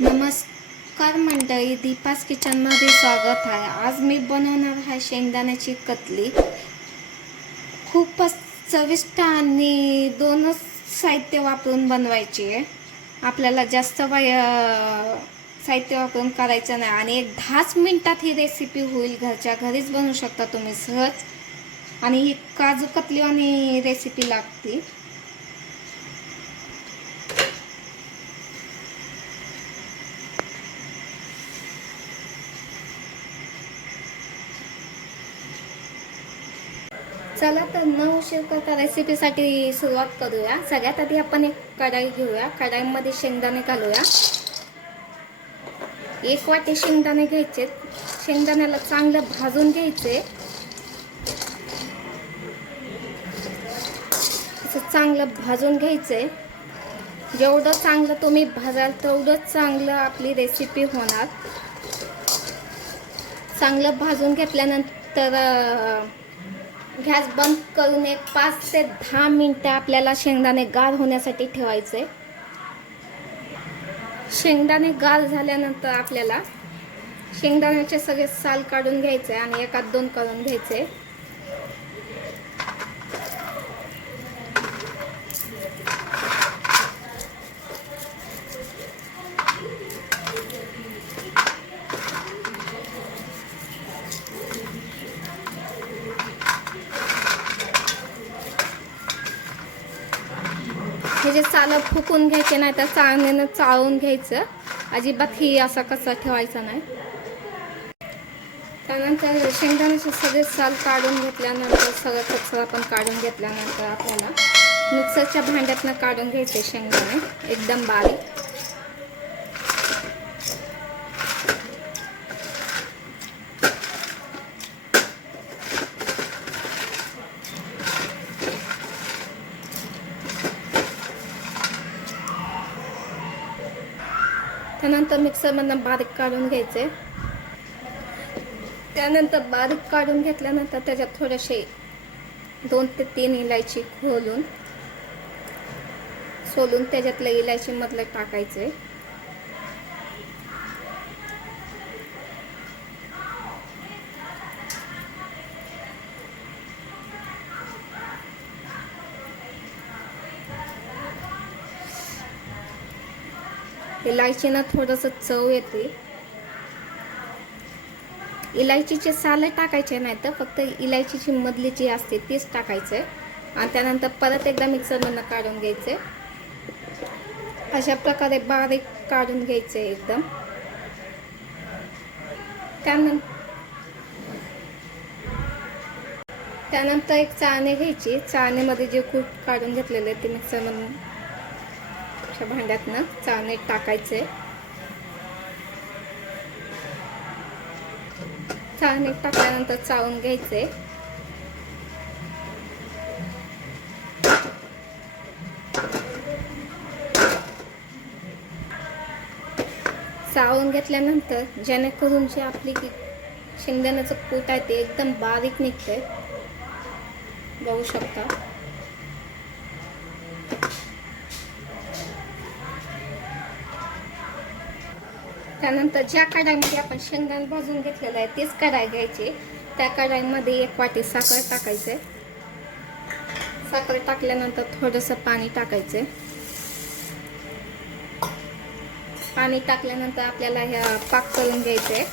नमस्कार मंडळी, दीपास किचनमध्ये स्वागत आहे. आज मी बनवणार आहे शेंगदाण्याची कतली. खूपच चविष्ट आणि दोनच साहित्य वापरून बनवायची आहे. आपल्याला जास्त साहित्य वापरून करायचं नाही आणि एक 10 मिनिटात ही रेसिपी होईल. घरच्या घरीच बनवू शकता तुम्ही सहज. आणि ही काजू कतली आणि रेसिपी लागते. चला तर न उशीर करता रेसिपीसाठी सुरुवात करूया. सगळ्यात आधी आपण एक कढाई घेऊया. कढाईमध्ये शेंगदाणे घालूया. 1 वाटी शेंगदाणे घ्यायचे. शेंगदाण्याला चांगलं भाजून घ्यायचे. असं चांगलं भाजून घ्यायचे. जेवढं चांगलं तुम्ही भाजाल तेवढंच चांगलं आपली रेसिपी होणार. चांगलं भाजून घेतल्यानंतर गॅस बंद करून एक 5 ते 10 मिनिटं आपल्याला शेंगदाणे गार होण्यासाठी ठेवायचे. शेंगदाणे गार झाल्यानंतर आपल्याला शेंगदाण्याचे सगळे साल काढून घ्यायचे आणि एकात 2 करून घ्यायचे. हे जे साल फुकून घ्यायचे नाही तर चाळणीनं चाळून घ्यायचं. अजिबात ही असा कसा ठेवायचा नाही. त्यानंतर शेंगदाण्याचे सगळे साल काढून घेतल्यानंतर सगळं कचरा पण काढून घेतल्यानंतर आपल्याला मिक्सरच्या भांड्यातनं काढून घ्यायचे शेंगदाणे एकदम बारीक. त्यानंतर मिक्सरमधनं बारीक काढून घ्यायचे. त्यानंतर बारीक काढून घेतल्यानंतर त्याच्यात थोडेसे 2 ते 3 इलायची सोलून त्याच्यातलं इलायची मधलं टाकायचे. इलायचीनं थोडंसं चव येते. इलायचीचे साल टाकायचे नाही तर फक्त इलायचीची मधली जी असते तीच टाकायचे. आणि त्यानंतर परत एकदा मिक्सरमधनं काढून घ्यायचे. अशा प्रकारे बारीक काढून घ्यायचे एकदम. त्यानंतर एक चाळणी घ्यायची. चाळणीमध्ये जे कूट काढून घेतलेले ते मिक्सरमधून भांड्यातनं चाळणीत टाकायचे. चाळणीत टाकल्यानंतर चाळून घ्यायचे. चाळून घेतल्यानंतर जेणेकरून जे आपली शेंगदाण्याचं कूट आहे ते एकदम बारीक निघते. बघू शकता. त्यानंतर ज्या कढाईमध्ये आपण शेंगदाणे भाजून घेतलेलं आहे तीच कढाई घ्यायची. त्या कढाईमध्ये 1 वाटी साखर टाकायचे. साखर टाकल्यानंतर थोडंसं पाणी टाकायचे. पाणी टाकल्यानंतर आपल्याला ह्या पाक करून घ्यायचे.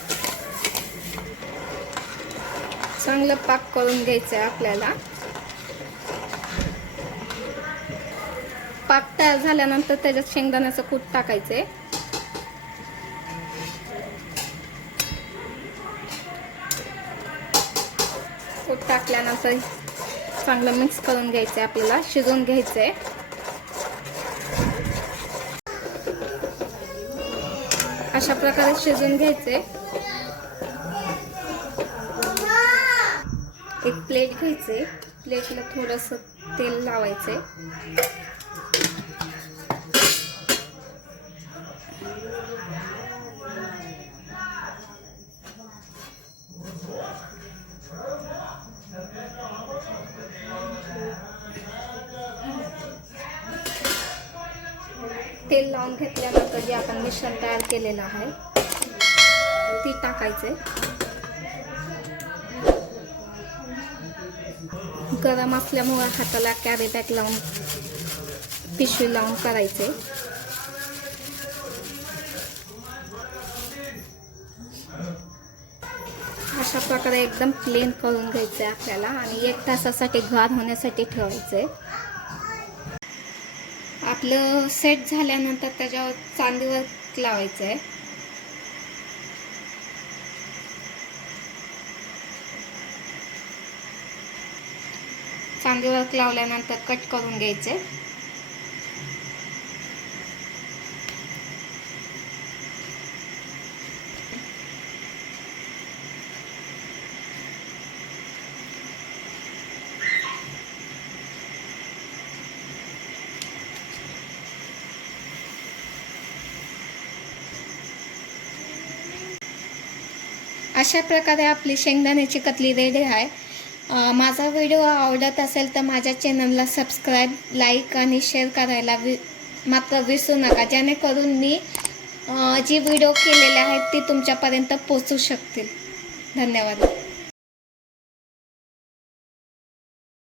चांगलं पाक करून घ्यायचं आपल्याला. पाक तयार झाल्यानंतर त्याच्यात शेंगदाण्याचं कूट टाकायचे. कूट टाकल्यानंतर चांगलं मिक्स करून घ्यायचं. आपल्याला शिजवून घ्यायचंय. अशा प्रकारे शिजवून घ्यायचे. एक प्लेट घ्यायचे. प्लेटला थोडंसं तेल लावायचे. तेल लावून घेतल्यानंतर जे आपण मिश्रण तयार केलेलं आहे ती टाकायचे. गरम असल्यामुळे हाताला कॅरी बॅग लावून पिशवी लावून करायचे. अशा प्रकारे एकदम प्लेन करून घ्यायचे आपल्याला आणि 1 तासासाठी गार होण्यासाठी ठेवायचे. आपलं सेट झाल्यानंतर त्याच्यावर चांदीवर लावायचं आहे. चांदीवर लावल्यानंतर कट करून घ्यायचे. अशा प्रकारे आपली शेंगदाण्याची कतली रेडी आहे. माझा व्हिडिओ आवडत असेल तर माझ्या चॅनलला सबस्क्राईब, लाईक आणि शेअर करायला मात्र विसरू नका, जेणेकरून मी जी व्हिडिओ केलेले आहेत ती तुमच्यापर्यंत पोहोचू शकतील. धन्यवाद.